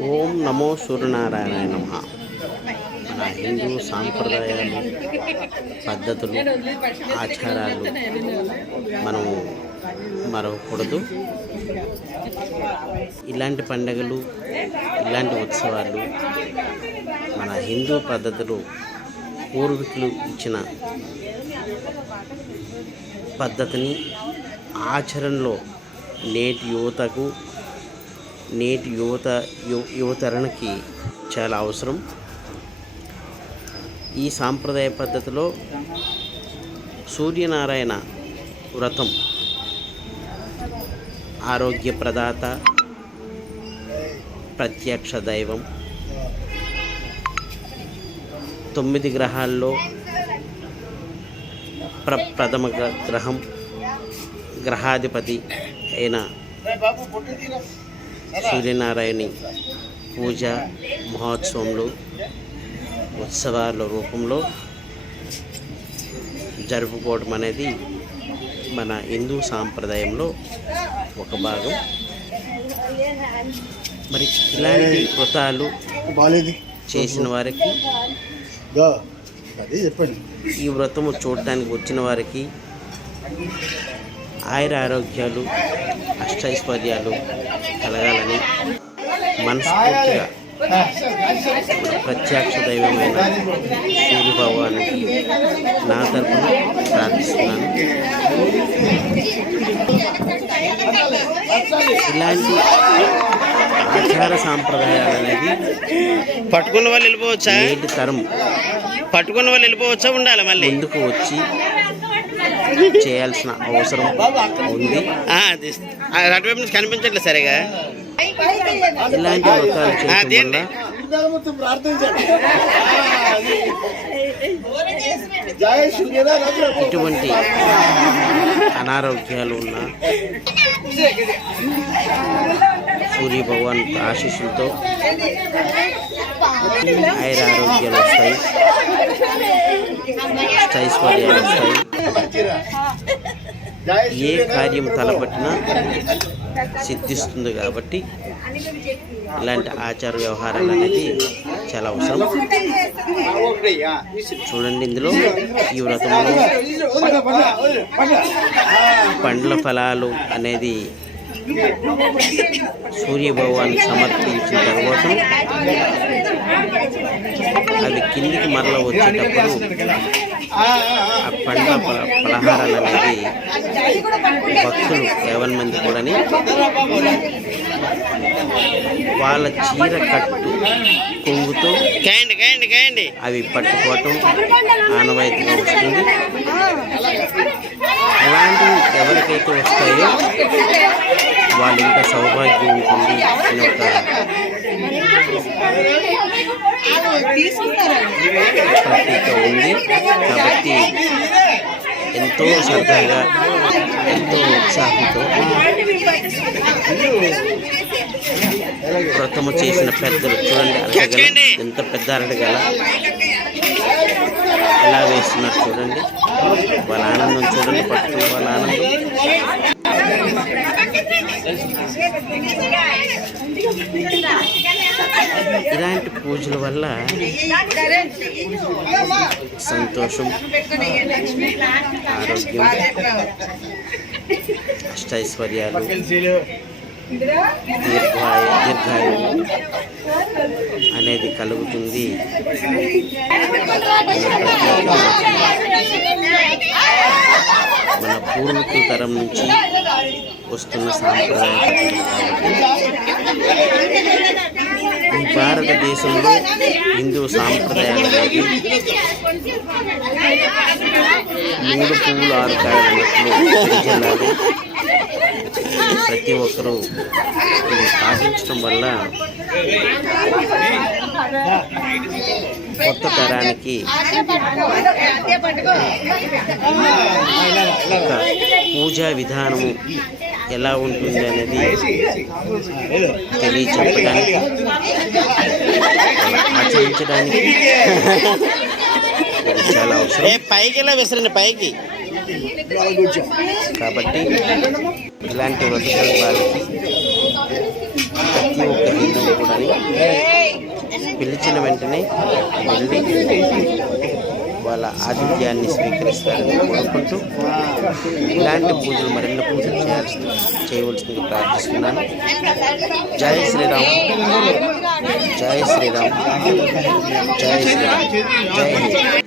ఓం నమో సూర్యనారాయణ నమః. మన హిందూ సాంప్రదాయాలు, పద్ధతులు, ఆచారాలు మనం మరవకూడదు. ఇలాంటి పండుగలు, ఇలాంటి ఉత్సవాలు మన హిందూ పద్ధతులు పూర్వీకులు ఇచ్చిన పద్ధతిని ఆచరణలో నేటి యువతరానికి చాలా అవసరం. ఈ సాంప్రదాయ పద్ధతిలో సూర్యనారాయణ వ్రతం ఆరోగ్య ప్రదాత, ప్రత్యక్ష దైవం. 9 గ్రహాల్లో ప్రథమ గ్రహం, గ్రహాధిపతి అయిన సూర్యనారాయణి పూజ మహోత్సవంలో, ఉత్సవాల రూపంలో జరుపుకోవడం అనేది మన హిందూ సాంప్రదాయంలో ఒక భాగం. మరి ఇలాంటి వ్రతాలు చేసిన వారికి, ఈ వ్రతము చూడటానికి వచ్చిన వారికి ఆయుర ఆరోగ్యాలు, అష్టైశ్వర్యాలు కలగాలని మనస్ఫూర్తిగా ప్రత్యక్ష దైవమైన సూర్య భగవానుడికి నా తరపున ప్రార్థిస్తున్నాను. ఇలాంటి ఆచార సాంప్రదాయాలు అనేది పట్టుకున్న వాళ్ళు వెళ్ళిపోవచ్చా? నేటి తరం పట్టుకున్న వాళ్ళు వెళ్ళిపోవచ్చా? ఉండాలి మళ్ళీ ముందుకు వచ్చి చేయాల్సిన అవసరం ఉంది. అటువైపు నుంచి కనిపించట్లేదు సరిగా. ఇలాంటి వ్రతాలు చేయడం వల్ల ఎటువంటి అనారోగ్యాలు ఉన్నా సూర్య భగవాన్ ఆశీస్సులతో ఆయుర ఆరోగ్యాలు వస్తాయి, ఐశ్వర్యాలు వస్తాయి. ఏ కార్యం తలపట్టినా సిద్ధిస్తుంది. కాబట్టి ఇలాంటి ఆచార వ్యవహారాలు అనేది చాలా అవసరం. చూడండి, ఇందులో ఈ వ్రతంలో పండ్ల ఫలాలు అనేది సూర్య భగవానికి సమర్పించిన తర్వాత అవి కిందికి మరల వచ్చేటప్పుడు ఆ పండ్ల పలహారాలు అనేది భక్తులు 50 మంది కూడా వాళ్ళ చీర కట్టు కొంగుతో అవి పట్టుకోవటం ఆనవాయితీగా వస్తుంది. అలాంటివి ఎవరికైతే వస్తాయో వాళ్ళ ఇంకా సౌభాగ్యం ఉంటుంది అనే ఒక ప్రతీక ఉంది. కాబట్టి ఎంతో శ్రద్ధగా, ఎంతో ఉత్సాహంతో వ్రతము చేసిన పెద్దలు చూడండి, అరటగల ఎంత పెద్ద అరటగల ఎలా వేస్తున్నారు చూడండి. వాళ్ళ ఆనందం చూడండి, పట్టుకుని వాళ్ళ ఆనందం. ఇలాంటి పూజల వల్ల సంతోషం, ఆరోగ్యం, అష్టైశ్వర్యాలు, దీర్ఘాయువు అనేది కలుగుతుంది. మన పూర్వీకుల తరం నుంచి వస్తున్న సాంప్రదాయ ఈ భారతదేశంలో హిందూ సాంప్రదాయాలు అనేది 3 పువ్వులు 6 కాయలు అన్నట్లు ప్రతి ఒక్కరూ ఇది పాటించడం వల్ల కొత్త తరానికి ఒక పూజా విధానము ఎలా ఉంటుంది అనేది తెలియచెప్పడానికి, ఆచరించడానికి చాలా అవసరం. పైకి ఎలా విసరండి పైకి. కాబట్టి ఇలాంటి వ్రతాలు వాళ్ళకి ప్రతి ఒక్క హిందువు కూడా వస్తారని, పిలిచిన వెంటనే వెళ్ళి వాళ్ళ ఆతిథ్యాన్ని స్వీకరిస్తారని కోరుకుంటూ ఇలాంటి పూజలు మరిన్ని పూజలు చేయవలసిందిగా ప్రార్థిస్తున్నాను. జై శ్రీరామ్, జై శ్రీరామ్, జై శ్రీరామ్, జై హింద్.